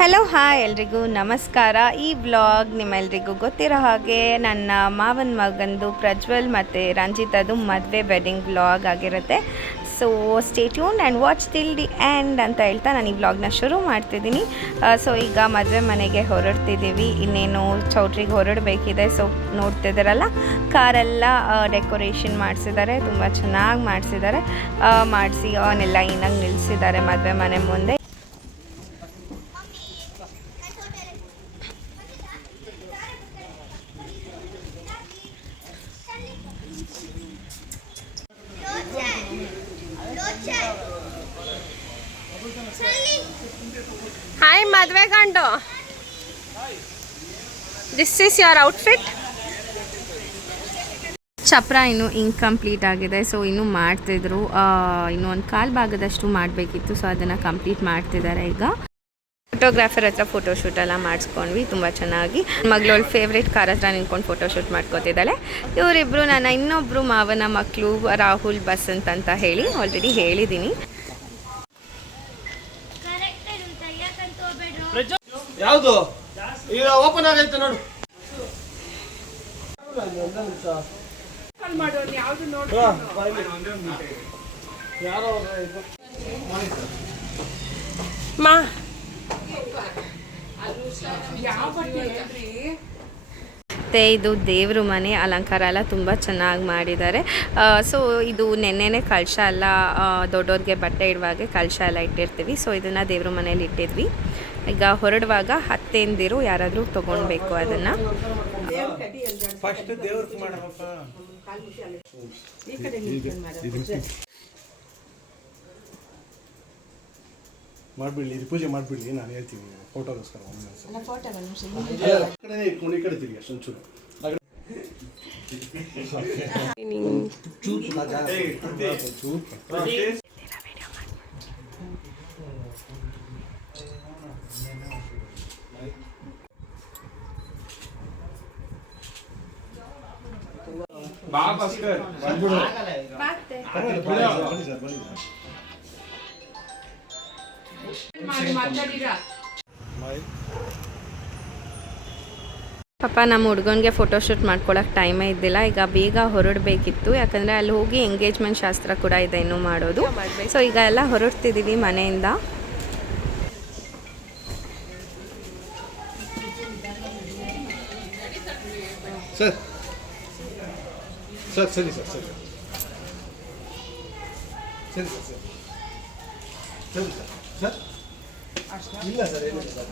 Hello hi ಎಲ್ರಿಗೂ ನಮಸ್ಕಾರ. ಈ ವ್ಲಾಗ್ ನಿಮ್ಮೆಲ್ರಿಗೂ ಗೊತ್ತಿರೋ ಹಾಗೆ ನನ್ನ ಮಾವನ ಮಗಂದು ಪ್ರಜ್ವಲ್ ಮತ್ತು ರಂಜಿತದು ಮದುವೆ ವೆಡ್ಡಿಂಗ್ ವ್ಲಾಗ್ ಆಗಿರುತ್ತೆ. So stay tune and watch till the end ಅಂತ ಹೇಳ್ತಾ ನಾನು ಈ ವ್ಲಾಗ್ನ ಶುರು ಮಾಡ್ತಿದ್ದೀನಿ. ಸೊ ಈಗ ಮದುವೆ ಮನೆಗೆ ಹೊರಡ್ತಿದ್ದೀವಿ, ಇನ್ನೇನು ಚೌಟ್ರಿಗೆ ಹೊರಡಬೇಕಿದೆ. ಸೊ ನೋಡ್ತಿದ್ದಾರಲ್ಲ, ಕಾರೆಲ್ಲ ಡೆಕೋರೇಷನ್ ಮಾಡಿಸಿದ್ದಾರೆ, ತುಂಬ ಚೆನ್ನಾಗಿ ಮಾಡಿಸಿದ್ದಾರೆ. ಮಾಡಿಸಿ ಅವನ್ನೆಲ್ಲ ಏನಾಗಿ ನಿಲ್ಲಿಸಿದ್ದಾರೆ ಮದುವೆ ಮನೆ ಮುಂದೆ. Hi ಮದುವೆ ಗಂಡು, ದಿಸ್ ಈಸ್ ಯುವರ್ ಔಟ್ಫಿಟ್. ಚಪ್ರ ಇನ್ನೂ ಇನ್ಕಂಪ್ಲೀಟ್ ಆಗಿದೆ, ಸೊ ಇನ್ನೂ ಮಾಡ್ತಿದ್ರು. ಇನ್ನೂ ಒಂದು ಕಾಲು ಭಾಗದಷ್ಟು ಮಾಡಬೇಕಿತ್ತು, ಸೊ ಅದನ್ನು ಕಂಪ್ಲೀಟ್ ಮಾಡ್ತಿದ್ದಾರೆ. ಈಗ ಫೋಟೋಗ್ರಾಫರ್ ಹತ್ರ ಫೋಟೋಶೂಟ್ ಎಲ್ಲ ಮಾಡಿಸ್ಕೊಂಡ್ವಿ ತುಂಬ ಚೆನ್ನಾಗಿ. ಮಗಳವಳ ಫೇವ್ರೇಟ್ ಕಾರ್ ಹತ್ರ ನಿಂತ್ಕೊಂಡು ಫೋಟೋಶೂಟ್ ಮಾಡ್ಕೋತಿದ್ದಾಳೆ. ಇವರಿಬ್ಬರು ನನ್ನ ಇನ್ನೊಬ್ಬರು ಮಾವನ ಮಕ್ಕಳು ರಾಹುಲ್ ಬಸಂತ್ ಅಂತ ಹೇಳಿ ಆಲ್ರೆಡಿ ಹೇಳಿದ್ದೀನಿ. ಯಾವುದು ಈಗ ಓಪನ್ ಆಗೈತೆ ನೋಡು. ಮಾ ಮತ್ತು ಇದು ದೇವ್ರ ಮನೆ ಅಲಂಕಾರ ಎಲ್ಲ ತುಂಬ ಚೆನ್ನಾಗಿ ಮಾಡಿದ್ದಾರೆ. ಸೊ ಇದು ನೆನ್ನೆನೇ ಕಳಶ ಎಲ್ಲ ದೊಡ್ಡವ್ರಿಗೆ ಬಟ್ಟೆ ಇಡುವಾಗೆ ಕಳಶ ಎಲ್ಲ ಇಟ್ಟಿರ್ತೀವಿ. ಸೊ ಇದನ್ನು ದೇವ್ರ ಮನೇಲಿ ಇಟ್ಟಿದ್ವಿ. ಈಗ ಹೊರಡುವಾಗ ಹತ್ತೆಂದಿರು ಯಾರಾದರೂ ತೊಗೊಳ್ಬೇಕು ಅದನ್ನು. ಮಾಡ್ಬಿಡ್ಲಿ, ಇದು ಪೂಜೆ ಮಾಡ್ಬಿಡ್ಲಿ, ನಾನು ಹೇಳ್ತೀನಿ ಫೋಟೋಗೋಸ್ಕರ. ಇಟ್ಕೊಂಡು ಈ ಕಡೆ ತಿರುಗಿ ಅಷ್ಟೊಂಚೂರು ಪಾಪ ನಮ್ಮ ಹುಡ್ಗನಿಗೆ ಫೋಟೋಶೂಟ್ ಮಾಡ್ಕೊಳಕ್ಕೆ ಟೈಮೇ ಇದ್ದಿಲ್ಲ. ಈಗ ಬೇಗ ಹೊರಡಬೇಕಿತ್ತು, ಯಾಕಂದರೆ ಅಲ್ಲಿ ಹೋಗಿ ಎಂಗೇಜ್ಮೆಂಟ್ ಶಾಸ್ತ್ರ ಕೂಡ ಇದೆ ಇನ್ನೂ ಮಾಡೋದು. ಸೊ ಈಗ ಎಲ್ಲ ಹೊರಡ್ತಿದ್ದೀವಿ ಮನೆಯಿಂದ. ಸರ್ ಸರ್ ಸರಿ ಸರ್ ಸರಿ ಸರಿ ಸರ್ ಸರಿ ಸರ್ ಸರ್ ಇಲ್ಲ ಸರ್ ಇಲ್ಲ ಸರ್.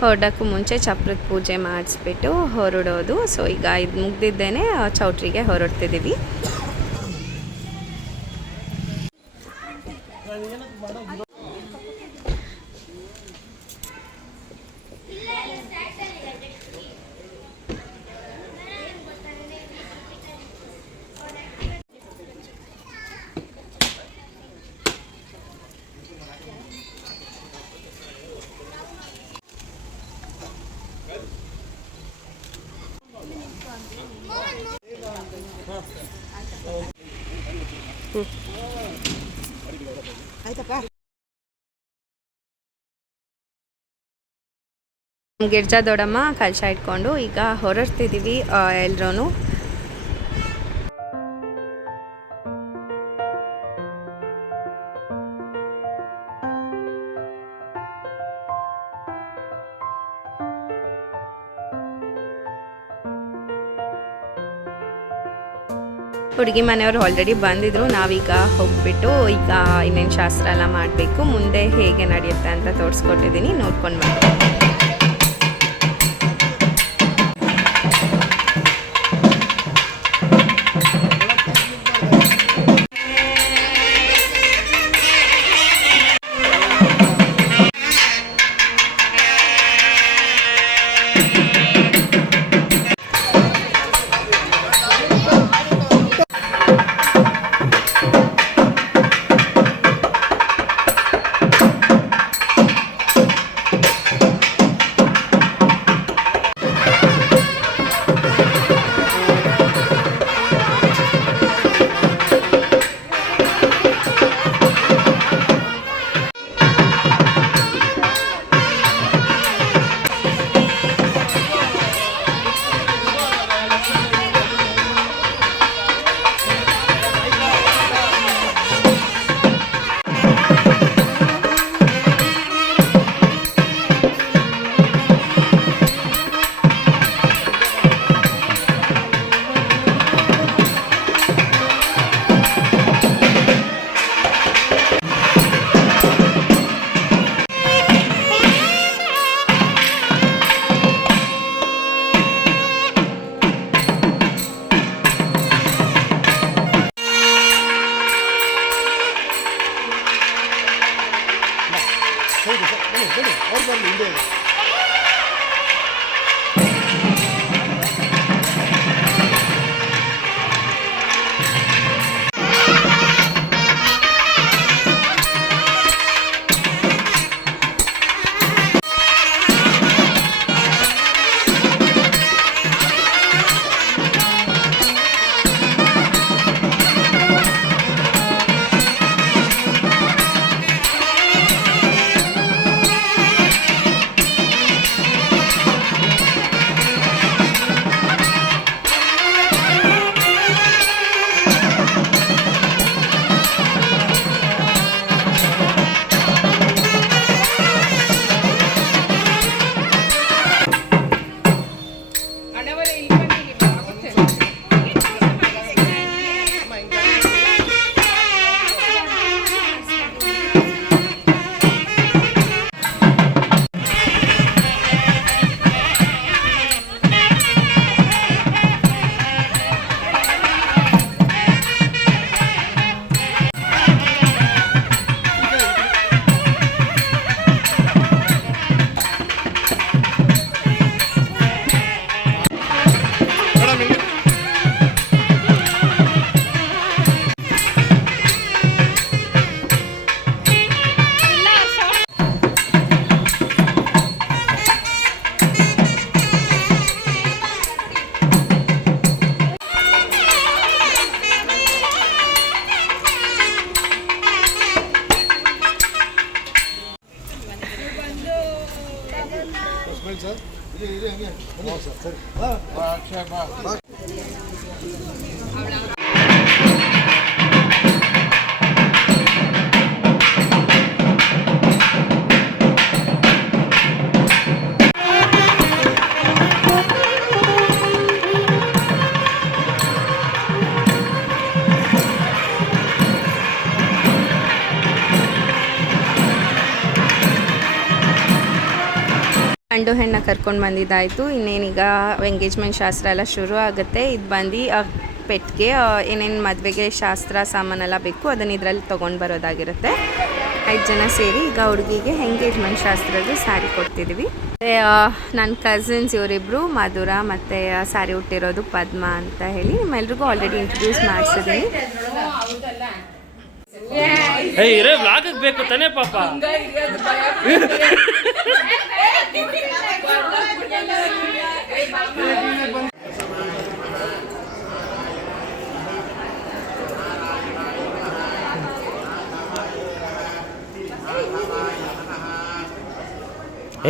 ಹೊರಡೋಕ್ಕೂ ಮುಂಚೆ ಚಪ್ರದ ಪೂಜೆ ಮಾಡಿಸ್ಬಿಟ್ಟು ಹೊರಡೋದು. ಸೊ ಈಗ ಇದು ಮುಗ್ದಿದ್ದೇನೆ ಚೌಟ್ರಿಗೆ ಹೊರಡ್ತಿದ್ದೀವಿ. ಗಿರ್ಜಾ ದೊಡ್ಡಮ್ಮ ಕಲಶ ಇಟ್ಕೊಂಡು ಈಗ ಹೊರಡ್ತಿದ್ದೀವಿ ಎಲ್ರೂ. ಹುಡುಗಿ ಮನೆಯವರು ಆಲ್ರೆಡಿ ಬಂದಿದ್ರು. ನಾವೀಗ ಹೋಗ್ಬಿಟ್ಟು ಈಗ ಇನ್ನೇನು ಶಾಸ್ತ್ರ ಎಲ್ಲ ಮಾಡಬೇಕು. ಮುಂದೆ ಹೇಗೆ ನಡೆಯುತ್ತೆ ಅಂತ ತೋರಿಸ್ಕೊಟ್ಟಿದ್ದೀನಿ, ನೋಡ್ಕೊಂಡು ಮಾಡಿ. ಅವ್ರು ಬರಲಿ ಹಿಂದೆ. ಸರ್ ಇದೆ ಹಂಗೆ ಸರ್ ಸರಿ ಗಂಡು ಹೆಣ್ಣ ಕರ್ಕೊಂಡು ಬಂದಿದ್ದಾಯಿತು. ಇನ್ನೇನೀಗ ಎಂಗೇಜ್ಮೆಂಟ್ ಶಾಸ್ತ್ರ ಎಲ್ಲ ಶುರು ಆಗುತ್ತೆ. ಇದು ಬಂದು ಪೆಟ್ಟಿಗೆ ಏನೇನು ಮದುವೆಗೆ ಶಾಸ್ತ್ರ ಸಾಮಾನೆಲ್ಲ ಬೇಕು ಅದನ್ನು ಇದರಲ್ಲಿ ತೊಗೊಂಡು ಬರೋದಾಗಿರುತ್ತೆ. 5 ಜನ ಸೇರಿ ಈಗ ಹುಡುಗಿಗೆ ಎಂಗೇಜ್ಮೆಂಟ್ ಶಾಸ್ತ್ರದ ಸ್ಯಾರಿ ಕೊಡ್ತಿದ್ದೀವಿ. ನನ್ನ ಕಸಿನ್ಸ್ ಇವರಿಬ್ಬರು ಮಧುರ ಮತ್ತು ಸ್ಯಾರಿ ಉಟ್ಟಿರೋದು ಪದ್ಮ ಅಂತ ಹೇಳಿ ನಿಮ್ಮೆಲ್ರಿಗೂ ಆಲ್ರೆಡಿ ಇಂಟ್ರೊಡ್ಯೂಸ್ ಮಾಡಿಸಿದ್ದೀನಿ. ಬೇಕು ತಾನೇ ಪಾಪ.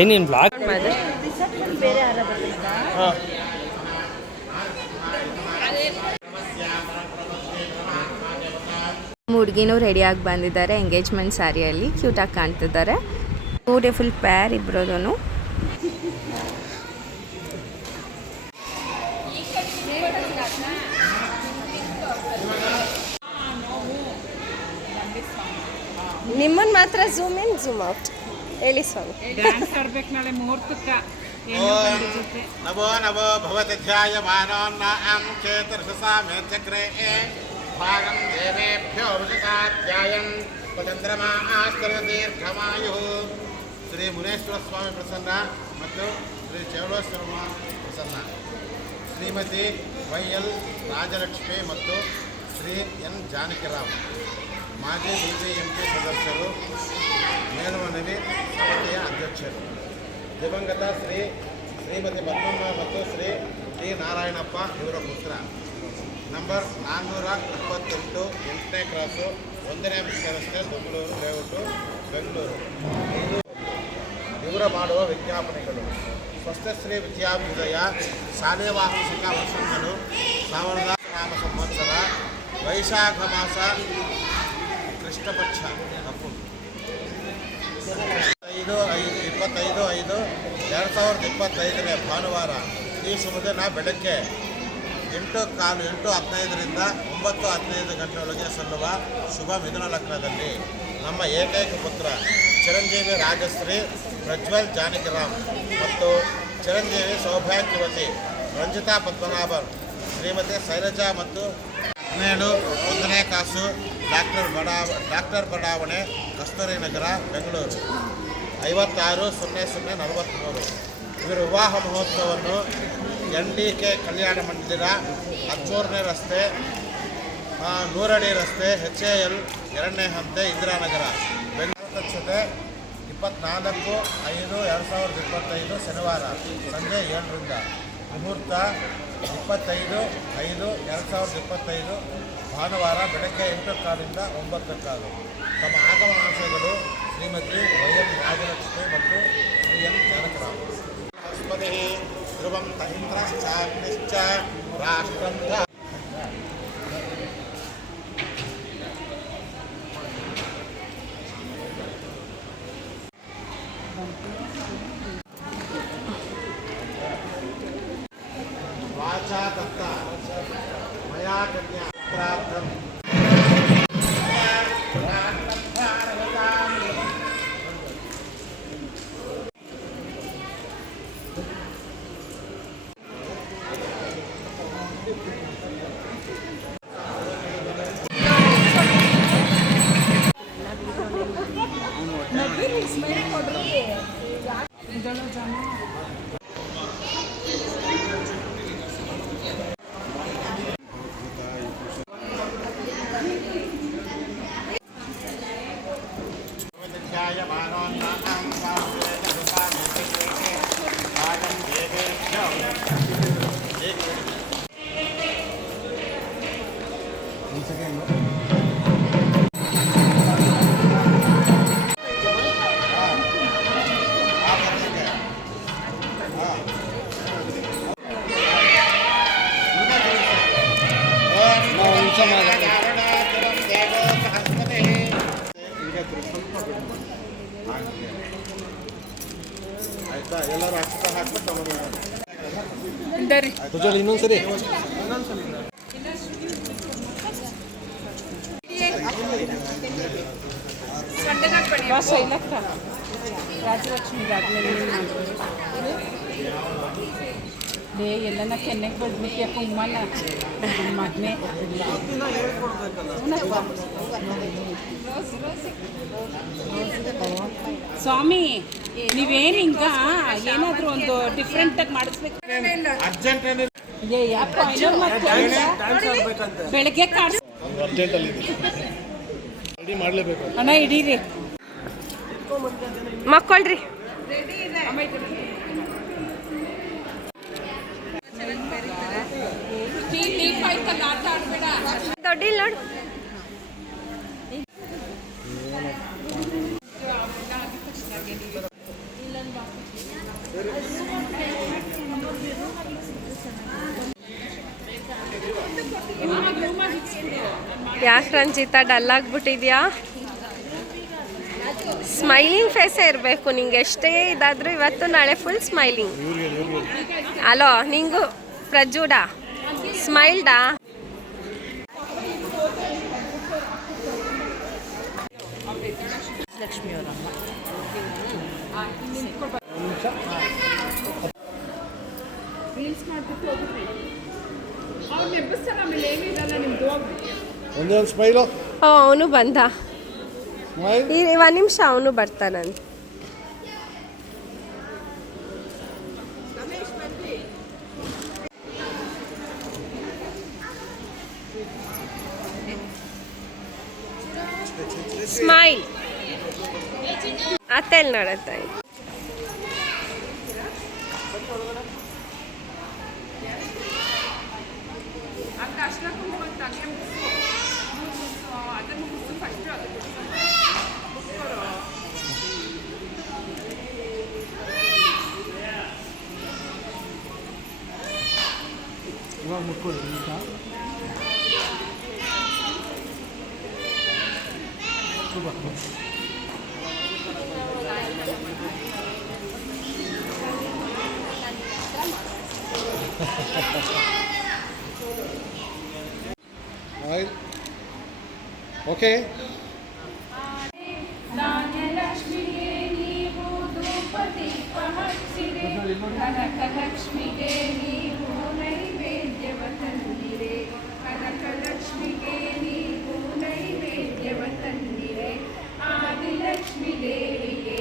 ನೀನು ಬ್ಲಾಗ್ ಹುಡುಗಿನೂ ರೆಡಿಯಾಗಿ ಬಂದಿದ್ದಾರೆ ಎಂಗೇಜ್ಮೆಂಟ್ ಸ್ಯಾರಿಯಲ್ಲಿ. ಕ್ಯೂಟಾಗಿ ಕಾಣ್ತಿದ್ದಾರೆ. ಬ್ಯೂಟಿಫುಲ್ ಪೇರ್ ಇಬ್ಬರದೂ. ನಿಮ್ಮನ್ನು ಮಾತ್ರ ಝೂಮ್ ಇನ್ ಝೂಮ್ ಔಟ್ ಹೇಳಿ ಸ್ವಾಮಿ. ಡ್ಯಾನ್ಸ್ ಆಡ್ಬೇಕು ನಾಳೆ ಮುಹೂರ್ತಕ್ಕೆ. ನವೋ ನವೋ ಭವತಿ ಧ್ಯಾಯಮಾನೋನ್ನಾಂ ಚೇತರ್ಷಸಾ ಮೇಚಕ್ರೆ ಭಾಗಂ ದೇವೇಭ್ಯೋ ವೃಷಾಧ್ಯಾಯಂ ಚಂದ್ರಮಾ ಆಸ್ತರ ದೀರ್ಘಮಾಯು. ಶ್ರೀ ಮುನೇಶ್ವರ ಸ್ವಾಮಿ ಪ್ರಸನ್ನ ಮತ್ತು ಶ್ರೀ ಚೌಡೇಶ್ವರ ಪ್ರಸನ್ನ. ಶ್ರೀಮತಿ ವೈ.ಎಲ್. ರಾಜಲಕ್ಷ್ಮಿ ಮತ್ತು ಶ್ರೀ ಎನ್. ಜಾನಕಿರಾಮ್ ಮಾಜಿ BBMP ಸದಸ್ಯರು, ಮೇಲ್ಮನವಿ ಸಮಿತಿಯ ಅಧ್ಯಕ್ಷರು. ದಿವಂಗತ ಶ್ರೀಮತಿ ಪದ್ಮಮ್ಮ ಮತ್ತು ಶ್ರೀ ನಾರಾಯಣಪ್ಪ ಇವರ ಪುತ್ರ. ನಂಬರ್ 428 8ನೇ ಕ್ರಾಸು 1ನೇ ಮುಖ್ಯ ರಸ್ತೆ, ಬೆಂಗಳೂರು ಲೇಔಟು, ಬೆಂಗಳೂರು. ಇವರ ಮಾಡುವ ವಿಜ್ಞಾಪನೆಗಳು: ಸ್ವಸ್ಥಶ್ರೀ ವಿದ್ಯಾಭ್ಯುದಯ, ಶಾಲೆಯ ವಾರ್ಷಿಕ ವರ್ಷಗಳು, 1000 ನಾಮ ಸಂವತ್ಸರ, ವೈಶಾಖ ಮಾಸ, ಕೃಷ್ಣಪಕ್ಷ, 25/5/2025 ಭಾನುವಾರ. ಈ ಶುಭ ದಿನ ಬೆಳಗ್ಗೆ 8:15ರಿಂದ 9:15 ಗಂಟೆಯೊಳಗೆ ಸಲ್ಲುವ ಶುಭ ಮಿಥುನ ಲಗ್ನದಲ್ಲಿ ನಮ್ಮ ಏಕೈಕ ಪುತ್ರ ಚಿರಂಜೀವಿ ರಾಜಶ್ರೀ ಪ್ರಜ್ವಲ್ ಜಾನಕಿರಾಮ್ ಮತ್ತು ಚಿರಂಜೀವಿ ಸೌಭಾಗ್ಯವತಿ ರಂಜಿತಾ ಪದ್ಮನಾಭನ್, ಶ್ರೀಮತಿ ಶೈಲಜಾ ಮತ್ತು 17 1ನೇ ಕ್ಲಾಸು ಡಾಕ್ಟರ್ ಬಡಾವಣೆ, ಕಸ್ತೂರಿ ನಗರ, ಬೆಂಗಳೂರು. 560043. ಇವರ ವಿವಾಹ ಮಹೋತ್ಸವವನ್ನು NDK ಕಲ್ಯಾಣ ಮಂದಿರ 13ನೇ ರಸ್ತೆ, 100 ಅಡಿ ರಸ್ತೆ, HAL 2ನೇ ಹಂತೆ, ಇಂದಿರಾನಗರ, ಬೆಂಗಳೂರು. 24/5/2025 ಶನಿವಾರ ಸಂಜೆ 7ರಿಂದ. ಮುಹೂರ್ತ 25/5/2025 ಭಾನುವಾರ ಬೆಳಗ್ಗೆ 8:15 9:15. ತಮ್ಮ ಆಗಮನಾಂಶಗಳು ಶ್ರೀಮತಿ YM ರಾಜಲಕ್ಷ್ಮಿ ಮತ್ತು ಶ್ರೀ ಎನ್ ಜಾನಕರಾವ್. ಹಸ್ಪತಿ ಧ್ರುವಂ ಇಂದ್ರಶ್ಚಾಗ್ನಿಶ್ಚ ರಾಷ್ಟ್ರಂ वाचा दत्ता मया कन्या प्राप्तम. ಆಯ್ತಾ, ಎಲ್ಲರೂ ಅಕ್ಷತ ಹಾಕ್ಬಿಟ್ಟು ಇನ್ನೊಂದ್ಸರಿ ರಾಜಲಕ್ಷ್ಮಿ ಲೇ ಎಲ್ಲನ ಕೆನ್ನೆಗೆ ಬಡ್ಲಿಕ್ಕೆ ಕುಮ್ಮಲ್ಲ ಮಗನೆ ಸ್ವಾಮಿ, ನೀವೇನು ಹಿಂಗ ಏನಾದರೂ ಒಂದು ಡಿಫ್ರೆಂಟಾಗಿ ಮಾಡಿಸ್ಬೇಕು. ಬೆಳಗ್ಗೆ ಕಾಡ್ಸ್ ಅಣ್ಣ ಹಿಡೀರಿ, ಮಕ್ಕೊಳ್ರಿ. ಆಟ ಆಡ್ಬೇಡ. ದೊಡ್ಡಿಲ್ಲ ನೋಡು. ಯಾಕೆ ರಂಜಿತಾ ಡಲ್ ಆಗ್ಬಿಟ್ಟಿದ್ಯಾ? ಸ್ಮೈಲಿಂಗ್ ಫೇಸೇ ಇರಬೇಕು ನಿಂಗೆ. ಎಷ್ಟೇ ಇದಾದರೂ ಇವತ್ತು ನಾಳೆ ಫುಲ್ ಸ್ಮೈಲಿಂಗ್. ಅಲೋ ನಿಂಗು ಪ್ರಜುಡಾ ಸ್ಮೈಲ್ಡಾ? ಲಕ್ಷ್ಮಿಯವರಮ್ಮ ರೀಲ್ಸ್ ಮಾಡ್ಬಿಟ್ಟು ಹೋಗ್ಬಿಟ್ರಿ. ಅವ್ನು ಎಬ್ಬಿಸ್ತಾನೆ, ಆಮೇಲೆ ಏನಿಲ್ಲ ನಿಮ್ದು ಹೋಗ್ಬಿಟ್ಟು. ಒಂದೇ ಸ್ಮೈಲು. ಅವನು ಬಂದ. ಒಂದು ನಿಮಿಷ, ಅವನು ಬರ್ತಾನಂತ. ಸ್ಮೈಲ್ ಅತ್ತೆಲ್ಲಿ ನೋಡತ್ತ. ಇವಾಗ ಮುಟ್ಕೊಳ್ಳಿ ಈಗ. ಓಕೆ. ಧಾನ್ಯಲಕ್ಷ್ಮಿಗೆ ನೀವು ಧೂಪದೀಪ ಹಚ್ಚಿರೆ, ಕನಕಲಕ್ಷ್ಮಿಗೆ ನೀವು ನೈವೇದ್ಯವ ತಂದಿರೆ, ಕನಕಲಕ್ಷ್ಮಿಗೆ ನೀವು ನೈವೇದ್ಯವ ತಂದಿರೆ, ಆದಿಲಕ್ಷ್ಮಿ ದೇವಿಗೆ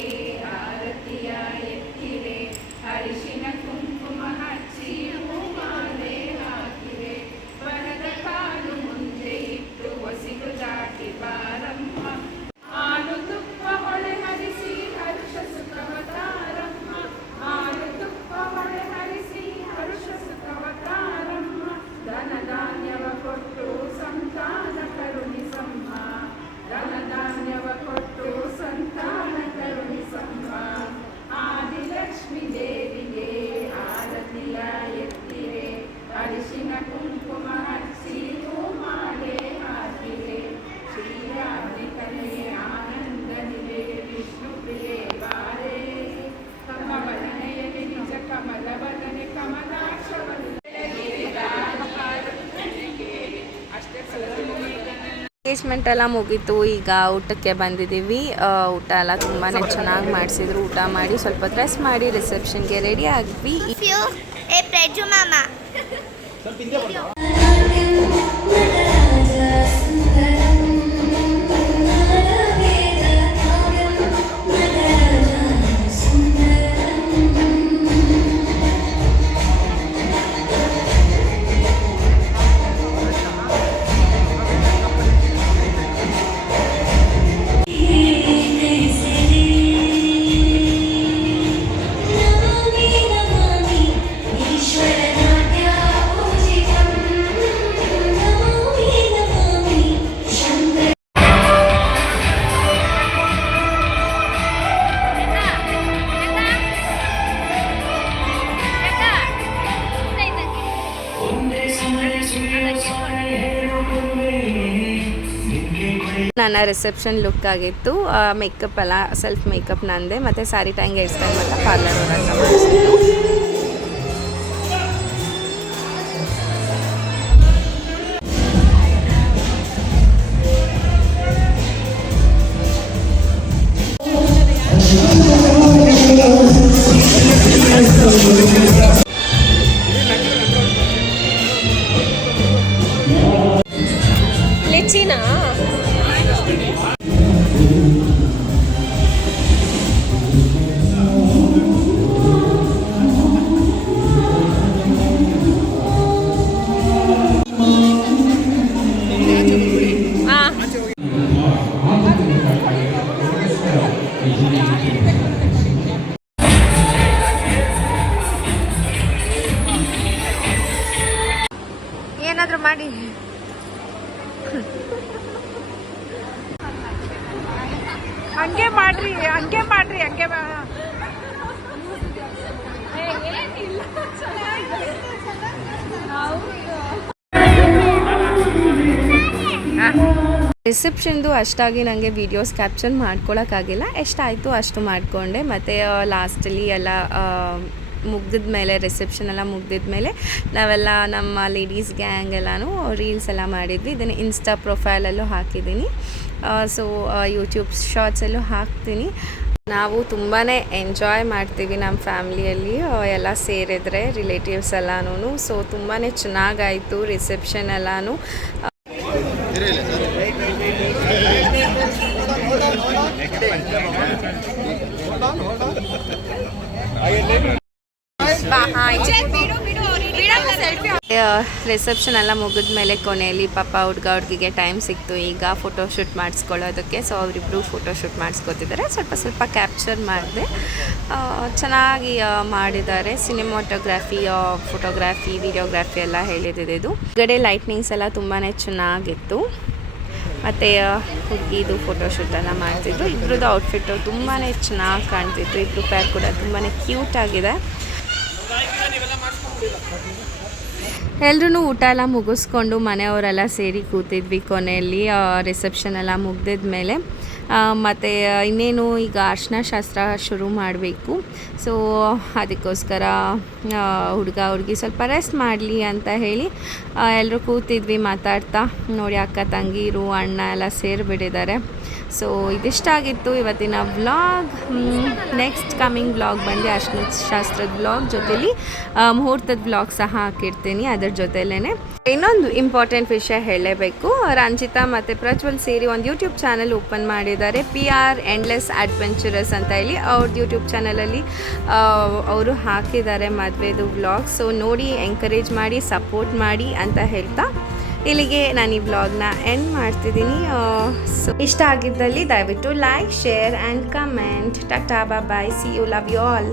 ಎಂಗೇಜ್ಮೆಂಟ್ ಎಲ್ಲ ಮುಗೀತು, ಈಗ ಊಟಕ್ಕೆ ಬಂದಿದ್ದೀವಿ. ಊಟ ಎಲ್ಲ ತುಂಬಾ ಚೆನ್ನಾಗಿ ಮಾಡಿಸಿದ್ರು. ಊಟ ಮಾಡಿ ಸ್ವಲ್ಪ ಡ್ರೆಸ್ ಮಾಡಿ ರಿಸೆಪ್ಷನ್ಗೆ ರೆಡಿ ಆದ್ವಿ. ನನ್ನ ರಿಸೆಪ್ಷನ್ ಲುಕ್ ಆಗಿತ್ತು. ಮೇಕಪ್ ಎಲ್ಲ ಸೆಲ್ಫ್ ಮೇಕಪ್ ನಂದೆ, ಮತ್ತು ಸ್ಯಾರಿ ಟೈಂಗ್ ಹೇರ್ ಸ್ಟೈಲ್ ಮತ್ತು ಪಾರ್ಲರ್ ಅಂತ ಮಾಡಿಸಿದ್ದು. ಲಿಚಿನಾ ಏನಾದರೂ ಮಾಡಿ. ಹಂಗೆ ಮಾಡ್ರಿ ಹಂಗೆ ರಿಸೆಪ್ಷನ್ದು ಅಷ್ಟಾಗಿ ನನಗೆ ವೀಡಿಯೋಸ್ ಕ್ಯಾಪ್ಚರ್ ಮಾಡ್ಕೊಳಕ್ಕಾಗಿಲ್ಲ. ಎಷ್ಟಾಯಿತು ಅಷ್ಟು ಮಾಡಿಕೊಂಡೆ. ಮತ್ತು ಲಾಸ್ಟಲ್ಲಿ ಎಲ್ಲ ಮುಗ್ದಿದ ಮೇಲೆ, ರಿಸೆಪ್ಷನ್ ಎಲ್ಲ ಮುಗ್ದಿದ ಮೇಲೆ ನಾವೆಲ್ಲ ನಮ್ಮ ಲೇಡೀಸ್ ಗ್ಯಾಂಗ್ ಎಲ್ಲನೂ ರೀಲ್ಸ್ ಎಲ್ಲ ಮಾಡಿದ್ವಿ. ಇದನ್ನು ಇನ್ಸ್ಟಾ ಪ್ರೊಫೈಲಲ್ಲೂ ಹಾಕಿದ್ದೀನಿ. ಸೊ ಯೂಟ್ಯೂಬ್ ಶಾರ್ಟ್ಸಲ್ಲೂ ಹಾಕ್ತೀನಿ. ನಾವು ತುಂಬಾ ಎಂಜಾಯ್ ಮಾಡ್ತೀವಿ ನಮ್ಮ ಫ್ಯಾಮ್ಲಿಯಲ್ಲಿ ಎಲ್ಲ ಸೇರಿದ್ರೆ, ರಿಲೇಟಿವ್ಸ್ ಎಲ್ಲನೂ. ಸೊ ತುಂಬಾ ಚೆನ್ನಾಗಾಯಿತು ರಿಸೆಪ್ಷನ್ ಎಲ್ಲನೂ. ರಿಸೆಪ್ಷನ್ ಎಲ್ಲ ಮುಗಿದ ಮೇಲೆ ಕೊನೆಯಲ್ಲಿ ಪಾಪ ಹುಡುಗಿಗೆ ಟೈಮ್ ಸಿಕ್ತು ಈಗ ಫೋಟೋಶೂಟ್ ಮಾಡಿಸ್ಕೊಳ್ಳೋದಕ್ಕೆ. ಸೊ ಅವರಿಬ್ಬರು ಫೋಟೋಶೂಟ್ ಮಾಡಿಸ್ಕೊತಿದ್ದಾರೆ. ಸ್ವಲ್ಪ ಕ್ಯಾಪ್ಚರ್ ಮಾಡಿದೆ. ಚೆನ್ನಾಗಿ ಮಾಡಿದ್ದಾರೆ. ಸಿನಿಮಾಟೋಗ್ರಫಿ, ಫೋಟೋಗ್ರಫಿ, ವಿಡಿಯೋಗ್ರಫಿ ಎಲ್ಲ ಹೇಳಿದ್ದು. ಹೊರಗಡೆ ಲೈಟ್ನಿಂಗ್ಸ್ ಎಲ್ಲ ತುಂಬಾ ಚೆನ್ನಾಗಿತ್ತು. ಮತ್ತು ಹುಡುಗಿದು ಫೋಟೋಶೂಟೆಲ್ಲ ಮಾಡ್ತಿದ್ರು. ಇಬ್ಬರದ್ದು ಔಟ್ಫಿಟ್ಟು ತುಂಬಾ ಚೆನ್ನಾಗಿ ಕಾಣ್ತಿತ್ತು. ಇಬ್ಬರು ಪೇರ್ ಕೂಡ ತುಂಬಾ ಕ್ಯೂಟಾಗಿದೆ. ಎಲ್ಲರೂ ಊಟ ಎಲ್ಲ ಮುಗಿಸ್ಕೊಂಡು ಮನೆಯವರೆಲ್ಲ ಸೇರಿ ಕೂತಿದ್ವಿ ಕೊನೆಯಲ್ಲಿ ರಿಸೆಪ್ಷನ್ ಎಲ್ಲ ಮುಗ್ದಿದ ಮೇಲೆ. ಮತ್ತು ಇನ್ನೇನು ಈಗ ಅರ್ಶಿನ ಶಾಸ್ತ್ರ ಶುರು ಮಾಡಬೇಕು. ಸೊ ಅದಕ್ಕೋಸ್ಕರ ಹುಡುಗಿ ಸ್ವಲ್ಪ ರೆಸ್ಟ್ ಮಾಡಲಿ ಅಂತ ಹೇಳಿ ಎಲ್ಲರೂ ಕೂತಿದ್ವಿ ಮಾತಾಡ್ತಾ. ನೋಡಿ ಅಕ್ಕ ತಂಗೀರು ಅಣ್ಣ ಎಲ್ಲ ಸೇರಿಬಿಟ್ಟಿದ್ದಾರೆ. ಸೊ ಇದಿಷ್ಟಾಗಿತ್ತು ಇವತ್ತಿನ ವ್ಲಾಗ್. ನೆಕ್ಸ್ಟ್ ಕಮಿಂಗ್ ವ್ಲಾಗ್ ಬಂದು ಅರ್ಶಿನ ಶಾಸ್ತ್ರದ ವ್ಲಾಗ್ ಜೊತೆಲಿ ಮುಹೂರ್ತದ ವ್ಲಾಗ್ ಸಹ ಹಾಕಿರ್ತೀನಿ. ಅದರ ಜೊತೆಲೇ ಇನ್ನೊಂದು ಇಂಪಾರ್ಟೆಂಟ್ ವಿಷಯ ಹೇಳಲೇಬೇಕು. ರಂಜಿತಾ ಮತ್ತು ಪ್ರಜ್ವಲ್ ಸೇರಿ ಒಂದು ಯೂಟ್ಯೂಬ್ ಚಾನಲ್ ಓಪನ್ ಮಾಡಿದ್ದಾರೆ, PR ಎಂಡ್ಲೆಸ್ ಅಡ್ವೆಂಚರಸ್ ಅಂತ ಹೇಳಿ. ಅವ್ರದ್ದು ಯೂಟ್ಯೂಬ್ ಚಾನಲಲ್ಲಿ ಅವರು ಹಾಕಿದ್ದಾರೆ ಮದುವೆದು ವ್ಲಾಗ್. ಸೊ ನೋಡಿ, ಎಂಕರೇಜ್ ಮಾಡಿ, ಸಪೋರ್ಟ್ ಮಾಡಿ ಅಂತ ಹೇಳ್ತಾ ಇಲ್ಲಿಗೆ ನಾನು ಈ ವ್ಲಾಗ್ನ ಎಂಡ್ ಮಾಡ್ತಿದ್ದೀನಿ. ಸೊ ಇಷ್ಟ ಆಗಿದ್ದಲ್ಲಿ ದಯವಿಟ್ಟು ಲೈಕ್, ಶೇರ್ ಆ್ಯಂಡ್ ಕಮೆಂಟ್. ಟಾಟಾ, bye, see you, love you all.